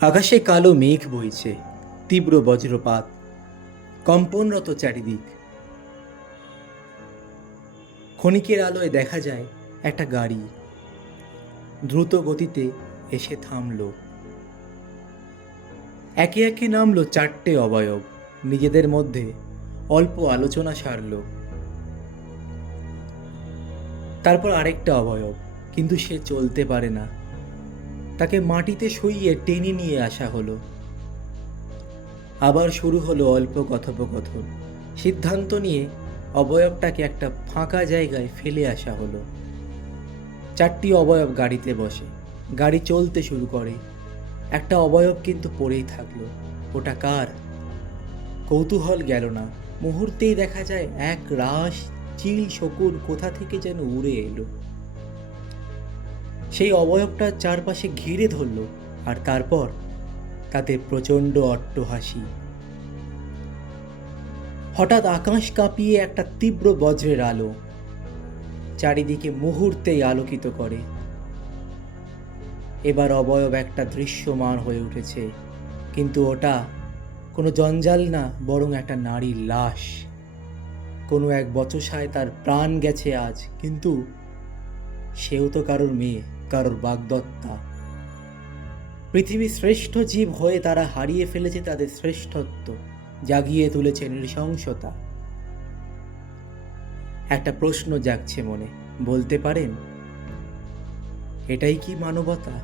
আকাশে কালো মেঘ বইছে, তীব্র বজ্রপাত, কম্পনরত চারিদিক। ক্ষণিকের আলোয় দেখা যায় একটা গাড়ি দ্রুত গতিতে এসে থামল। একে একে নামলো চারটে অবয়ব, নিজেদের মধ্যে অল্প আলোচনা সারল। তারপর আরেকটা অবয়ব, কিন্তু সে চলতে পারে না। তাকে মাটিতে শুইয়ে টেনে নিয়ে আসা হলো। আবার শুরু হলো অল্প কথোপকথন। সিদ্ধান্ত নিয়ে অবয়বটাকে একটা ফাঁকা জায়গায় ফেলে আসা হলো। চারটি অবয়ব গাড়িতে বসে, গাড়ি চলতে শুরু করে। একটা অবয়ব কিন্তু পড়েই থাকলো। ওটা কার? কৌতূহল গেল না। মুহূর্তেই দেখা যায় এক রাশ চিল শকুন কোথা থেকে যেন উড়ে এলো। সেই অবয়বটার চারপাশে ঘিরে ধরলো, আর তারপর তাদের প্রচণ্ড অট্টহাসি। হঠাৎ আকাশ কাঁপিয়ে একটা তীব্র বজ্রের আলো চারিদিকে মুহূর্তেই আলোকিত করে। এবার অবয়ব একটা দৃশ্যমান হয়ে উঠেছে, কিন্তু ওটা কোনো জঞ্জাল না, বরং একটা নারীর লাশ। কোনো এক বচসায় তার প্রাণ গেছে আজ, কিন্তু সেও তো কারোর মেয়ে, কারোর বাগদত্তা। পৃথিবীর শ্রেষ্ঠ জীব হয়ে তারা হারিয়ে ফেলেছে তাদের শ্রেষ্ঠত্ব, জাগিয়ে তুলেছে নৃশংসতা। একটা প্রশ্ন জাগছে মনে, বলতে পারেন এটাই কি মানবতা?